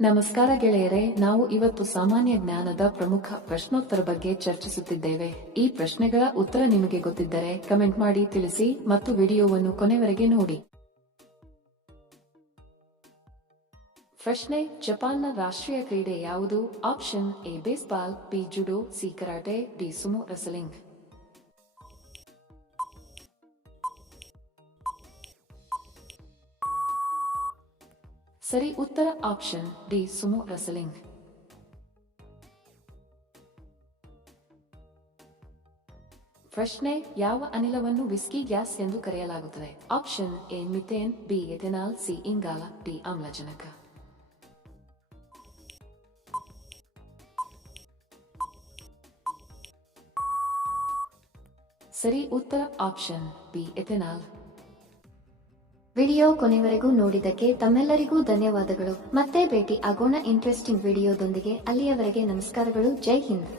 ನಮಸ್ಕಾರ ಗೆಳೆಯರೆ, ನಾವು ಇವತ್ತು ಸಾಮಾನ್ಯ ಜ್ಞಾನದ ಪ್ರಮುಖ ಪ್ರಶ್ನೋತ್ತರ ಬಗ್ಗೆ ಚರ್ಚಿಸುತ್ತಿದ್ದೇವೆ. ಈ ಪ್ರಶ್ನೆಗಳ ಉತ್ತರ ನಿಮಗೆ ಗೊತ್ತಿದ್ದರೆ ಕಮೆಂಟ್ ಮಾಡಿ ತಿಳಿಸಿ ಮತ್ತು ವಿಡಿಯೋವನ್ನು ಕೊನೆವರೆಗೆ ನೋಡಿ. ಪ್ರಶ್ನೆ: ಜಪಾನ್ನ ರಾಷ್ಟ್ರೀಯ ಕ್ರೀಡೆ ಯಾವುದು? Option A baseball, B judo, C karate, D sumo wrestling. ಸರಿ ಉತ್ತರ ಆಪ್ಷನ್ ಡಿ ಸುಮೋ ರೆಸಲಿಂಗ್. ಪ್ರಶ್ನೆ: ಯಾವ ಅನಿಲವನ್ನು ವಿಸ್ಕಿ ಗ್ಯಾಸ್ ಎಂದು ಕರೆಯಲಾಗುತ್ತದೆ? Option A methane, B ethanol, C ಇಂಗಾಲ, ಡಿ ಆಮ್ಲಜನಕ. ಸರಿ ಉತ್ತರ ಆಪ್ಷನ್ ಬಿ ಎಥೆನಾಲ್. ವಿಡಿಯೋ ಕೊನೆವರೆಗೂ ನೋಡಿದ್ದಕ್ಕೆ ತಮ್ಮೆಲ್ಲರಿಗೂ ಧನ್ಯವಾದಗಳು. ಮತ್ತೆ ಭೇಟಿ ಆಗೋಣ ಇಂಟ್ರೆಸ್ಟಿಂಗ್ ವಿಡಿಯೋದೊಂದಿಗೆ. ಅಲ್ಲಿಯವರೆಗೆ ನಮಸ್ಕಾರಗಳು. ಜೈ ಹಿಂದ್.